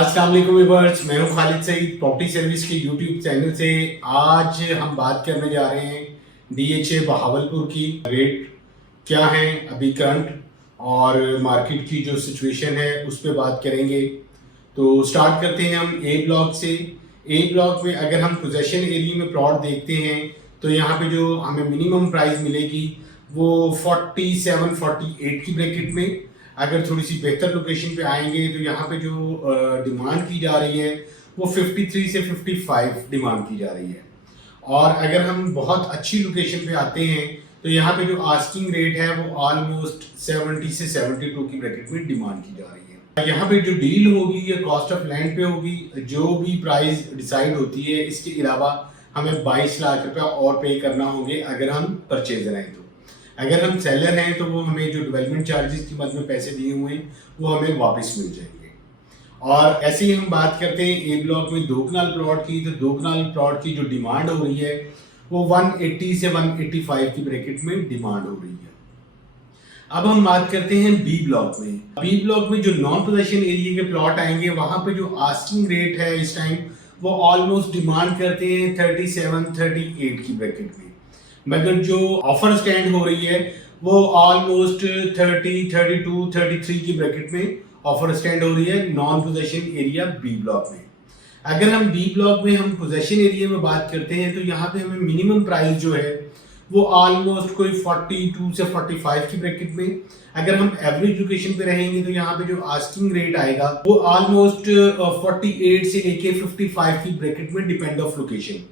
अस्सलाम वालेकुम व्यूअर्स, मैं हूं खालिद सईद प्रॉपर्टी सर्विस के यूट्यूब चैनल से। आज हम बात करने जा रहे हैं डीएचए बहावलपुर की रेट क्या है अभी करंट और मार्केट की जो सिचुएशन है उस पर बात करेंगे। तो स्टार्ट करते हैं हम ए ब्लॉक से। ए ब्लॉक में अगर हम पोजेशन एरिया में प्लॉट देखते हैं तो यहाँ पे जो हमें मिनिमम प्राइस मिलेगी वो 47-48 की ब्रैकेट में। अगर थोड़ी सी बेहतर लोकेशन पे आएंगे तो यहाँ पे जो डिमांड की जा रही है वो 53 से 55 डिमांड की जा रही है। और अगर हम बहुत अच्छी लोकेशन पे आते हैं तो यहाँ पे जो आस्किंग रेट है वो ऑलमोस्ट 70 से 72 की ब्रैकेट में डिमांड की जा रही है। यहाँ पे जो डील होगी ये कॉस्ट ऑफ लैंड पे होगी। जो भी प्राइस डिसाइड होती है इसके अलावा हमें 22 लाख रुपया और पे करना होंगे अगर हम परचेजर हैं। तो अगर हम सेलर हैं तो वो हमें जो डेवलपमेंट चार्जेस की मद में पैसे दिए हुए हैं वो हमें वापस मिल जाएंगे। और ऐसे ही हम बात करते हैं ए ब्लॉक में 2 कनाल प्लॉट की। तो 2 कनाल प्लॉट की जो डिमांड हो रही है वो 180 से 185 की ब्रैकेट में डिमांड हो रही है। अब हम बात करते हैं बी ब्लॉक में। बी ब्लॉक में जो नॉन पोजेशन एरिया के प्लॉट आएंगे वहां पे जो आस्किंग रेट है इस टाइम वो ऑलमोस्ट डिमांड करते हैं 37-38 की ब्रैकेट में, मगर जो ऑफर स्टैंड हो रही है वो ऑलमोस्ट 30, 32, 33 की ब्रैकेट में ऑफर स्टैंड हो रही है non possession area B block में। अगर हम बी ब्लॉक में हम पोजेशन एरिया में बात करते हैं तो यहाँ पे हमें मिनिमम प्राइस जो है वो ऑलमोस्ट कोई 42 से 45 की ब्रैकेट में। अगर हम एवरेज लोकेशन पे रहेंगे तो यहाँ पे जो आस्किंग रेट आएगा वो ऑलमोस्ट 48 से लेके 55 की ब्रैकेट में डिपेंड ऑफ लोकेशन।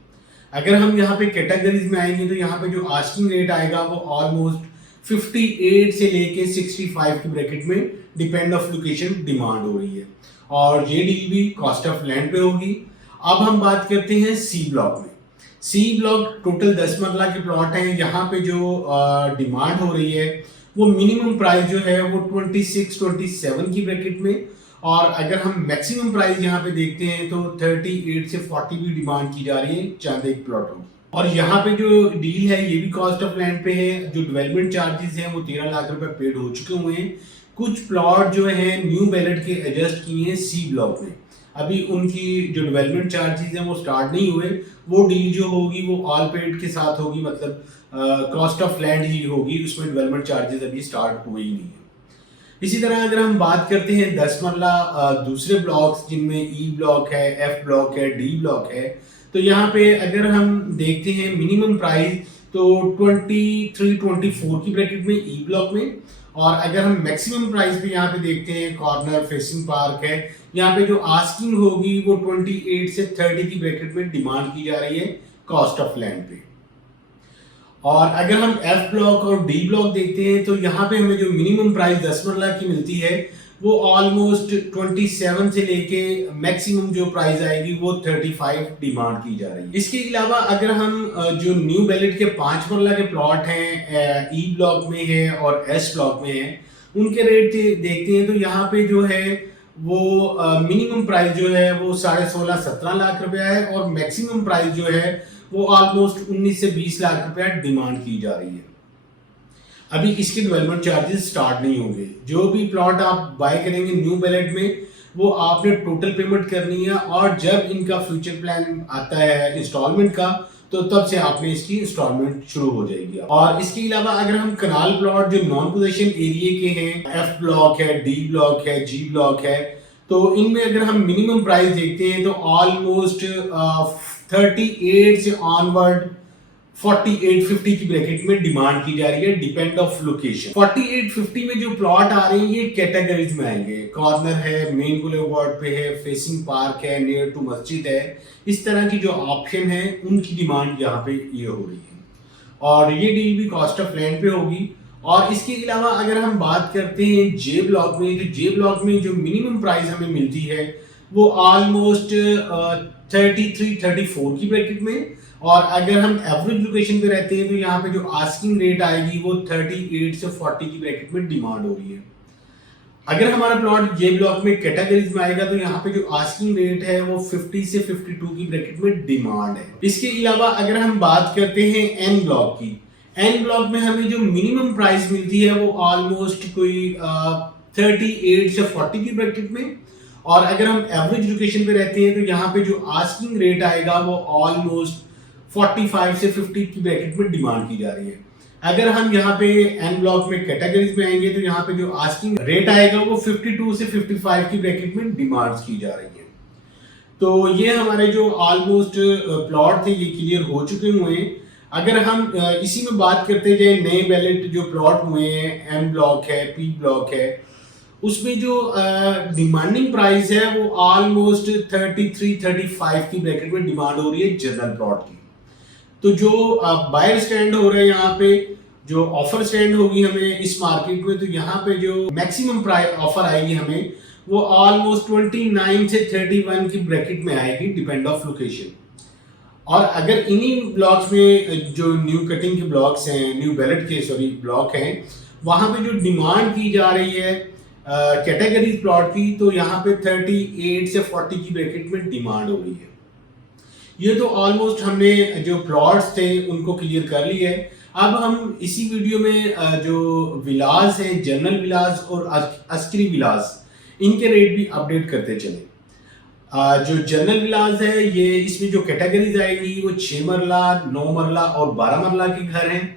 अगर हम यहाँ पे कैटेगरीज में आएंगे तो यहाँ पे जो आस्किंग रेट आएगा वो ऑलमोस्ट 58 से लेके 65 की ब्रैकेट में डिपेंड ऑफ लोकेशन डिमांड हो रही है। और ये डील भी कॉस्ट ऑफ लैंड पे होगी। अब हम बात करते हैं सी ब्लॉक में। सी ब्लॉक टोटल 10 मरला के प्लॉट हैं। यहाँ पे जो डिमांड हो रही है वो मिनिमम प्राइस जो है वो 26-27 की ब्रैकेट में। और अगर हम मैक्सिमम प्राइस यहाँ पे देखते हैं तो 38 से 40 भी डिमांड की जा रही है चांद एक प्लॉट हो। और यहाँ पे जो डील है ये भी कॉस्ट ऑफ लैंड पे है। जो डेवलपमेंट चार्जेस हैं वो 13 लाख रुपए पेड हो चुके हुए हैं। कुछ प्लॉट जो है न्यू बैलेट के एडजस्ट किए हैं सी ब्लॉक में, अभी उनकी जो डेवलपमेंट चार्जेस हैं वो स्टार्ट नहीं हुए। वो डील जो होगी वो ऑल पेड के साथ होगी, मतलब कॉस्ट ऑफ लैंड ही होगी, उसमें डेवलपमेंट चार्जेस अभी स्टार्ट हुए ही नहीं है। इसी तरह अगर हम बात करते हैं 10 मरला दूसरे ब्लॉक्स जिनमें ई ब्लॉक है, एफ ब्लॉक है, डी ब्लॉक है, तो यहाँ पे अगर हम देखते हैं मिनिमम प्राइस तो 23-24 की ब्रैकेट में ई ब्लॉक में। और अगर हम मैक्सिमम प्राइस पे यहाँ पे देखते हैं कॉर्नर फेसिंग पार्क है, यहाँ पे जो आस्किंग होगी वो 28 से 30 की ब्रैकेट में डिमांड की जा रही है कॉस्ट ऑफ लैंड पे। और अगर हम एफ ब्लॉक और डी ब्लॉक देखते हैं तो यहाँ पे हमें जो मिनिमम प्राइस 10 मरला की मिलती है वो ऑलमोस्ट 27 से लेके मैक्सिमम जो प्राइस आएगी वो 35 डिमांड की जा रही है। इसके अलावा अगर हम जो न्यू बैलेट के 5 मरला के प्लॉट हैं ई ब्लॉक में है और एस ब्लॉक में है उनके रेट देखते हैं तो यहाँ पे जो है वो मिनिमम प्राइस जो है वो 16.5-17 लाख रुपया है और मैक्सिमम प्राइस जो है वो ऑलमोस्ट 19 से 20 लाख रुपया डिमांड की जा रही है। अभी इसके डेवलपमेंट चार्जेस स्टार्ट नहीं होंगे। जो भी प्लॉट आप बाय करेंगे न्यू बैलेट में वो आपने टोटल पेमेंट करनी है और जब इनका फ्यूचर प्लान आता है इंस्टॉलमेंट का तो तब से आपने इसकी इंस्टॉलमेंट शुरू हो जाएगी। और इसके अलावा अगर हम कनाल प्लॉट जो नॉन पोजेशन एरिया के हैं, एफ ब्लॉक है, डी ब्लॉक है, जी ब्लॉक है, तो इनमें अगर हम मिनिमम प्राइस देखते हैं तो ऑलमोस्ट 38 से ऑनवर्ड 48-50 की ब्रैकेट में डिमांड की जा रही है डिपेंड ऑफ लोकेशन। 48-50 में जो प्लॉट आ रहे हैं ये कैटेगरीज में आएंगे। कॉर्नर है, मेन बुलेवार्ड पे है, फेसिंग पार्क है, नियर टू मस्जिद है, इस तरह की जो ऑप्शन है उनकी डिमांड यहाँ पे ये हो रही है। और ये डील भी कॉस्ट ऑफ लैंड पे होगी। और इसके अलावा अगर हम बात करते हैं जे ब्लॉक में, तो जे ब्लॉक में जो मिनिमम प्राइस हमें मिलती है वो ऑलमोस्ट 33-34 की ब्रैकेट में। और अगर हम एवरेज लोकेशन पे रहते हैं तो यहाँ पे जो आस्किंग रेट आएगी वो 38 से 40 की ब्रैकेट में डिमांड हो रही है। अगर हमारा प्लॉट जे ब्लॉक में कैटेगरीज में आएगा तो यहाँ पे जो आस्किंग रेट है वो 50 से 52 की ब्रैकेट में डिमांड है। इसके अलावा अगर हम बात करते हैं एन ब्लॉक की, एन ब्लॉक में हमें जो मिनिमम प्राइस मिलती है वो ऑलमोस्ट कोई 38 से 40 की ब्रैकेट में। और अगर हम एवरेज लोकेशन पे रहते हैं तो यहाँ पे जो आस्किंग रेट आएगा वो ऑलमोस्ट 45 से 50 की ब्रैकेट में डिमांड की जा रही है। अगर हम यहाँ पे एन ब्लॉक में कैटेगरीज में आएंगे तो यहाँ पे जो आस्किंग रेट आएगा वो 52 से 55 की ब्रैकेट में डिमांड्स की जा रही है। तो ये हमारे जो ऑलमोस्ट प्लॉट थे ये क्लियर हो चुके हुए हैं। अगर हम इसी में बात करते जाए नए बैलेट जो प्लॉट हुए हैं, एम ब्लॉक है, पी ब्लॉक है, उसमें जो डिमांडिंग प्राइस है वो ऑलमोस्ट 33-35 की ब्रैकेट में डिमांड हो रही है जनरल प्लॉट की। तो जो बायर स्टैंड हो रहा है यहाँ पे, जो ऑफर स्टैंड होगी हमें इस मार्केट में, तो यहाँ पे जो मैक्सिमम प्राइस ऑफर आएगी हमें वो ऑलमोस्ट 29 से 31 की ब्रैकेट में आएगी, डिपेंड ऑफ लोकेशन। और अगर इन्हीं ब्लॉक्स में जो न्यू कटिंग के ब्लॉक्स हैं, न्यू बैलेट के ब्लॉक हैं, वहाँ पे जो डिमांड की जा रही है कैटेगरीज प्लॉट की, तो यहाँ पे 38 से 40 की ब्रैकेट में डिमांड हो रही है। ये तो ऑलमोस्ट हमने जो प्लॉट्स थे उनको क्लियर कर लिया है। अब हम इसी वीडियो में जो विलास हैं, जनरल विलास और अस्करी विलास, इनके रेट भी अपडेट करते चले। जो जनरल विलास है ये, इसमें जो कैटेगरीज आएगी वो 6 मरला, 9 मरला और 12 मरला के घर हैं।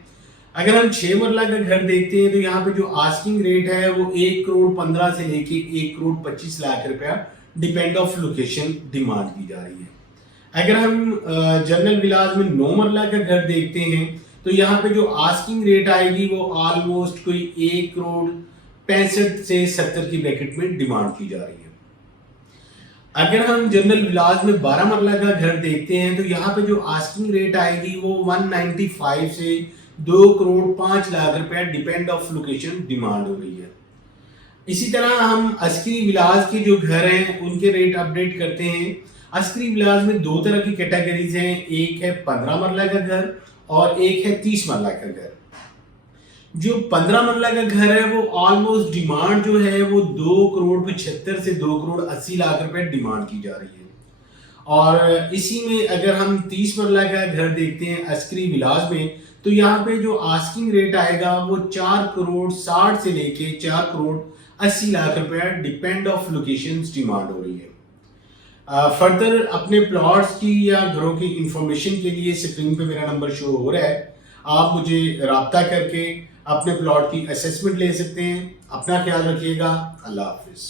अगर हम 6 मरला का घर देखते हैं तो यहाँ पे जो आस्किंग रेट है वो 1 करोड़ 15 से लेके 1 करोड़ 25 लाख रुपया डिपेंड ऑफ लोकेशन डिमांड की जा रही है। अगर हम जनरल विलास में 9 मरला का घर देखते हैं तो यहाँ पे जो आस्किंग रेट आएगी वो ऑलमोस्ट कोई 1 करोड़ 65 से 70 की ब्रैकेट में डिमांड की जा रही है। अगर हम जनरल विलास में 12 मरला का घर देखते हैं तो यहाँ पे जो आस्किंग रेट आएगी वो 195 से 2 करोड़ 5 लाख रुपया डिपेंड ऑफ लोकेशन डिमांड हो रही है। इसी तरह हम अस्करी विलास के जो घर हैं उनके रेट अपडेट करते हैं। अस्करी विलास में 2 तरह की कैटेगरीज हैं, एक है 15 मरला का घर और एक है 30 मरला का घर। जो 15 मरला का घर है वो ऑलमोस्ट डिमांड जो है वो 2 करोड़ 75 से 2 करोड़ 80 लाख रुपए डिमांड की जा रही है। और इसी में अगर हम 30 मरला का घर देखते हैं अस्करी विलास में, तो यहाँ पे जो आस्किंग रेट आएगा वो 4 करोड़ 60 से लेके 4 करोड़ 80 लाख रुपया डिपेंड ऑफ लोकेशन डिमांड हो रही है। फर्दर अपने प्लॉट्स की या घरों की इंफॉर्मेशन के लिए स्क्रीन पे मेरा नंबर शो हो रहा है, आप मुझे राब्ता करके अपने प्लॉट की असेसमेंट ले सकते हैं। अपना ख्याल रखिएगा। अल्लाह हाफिज।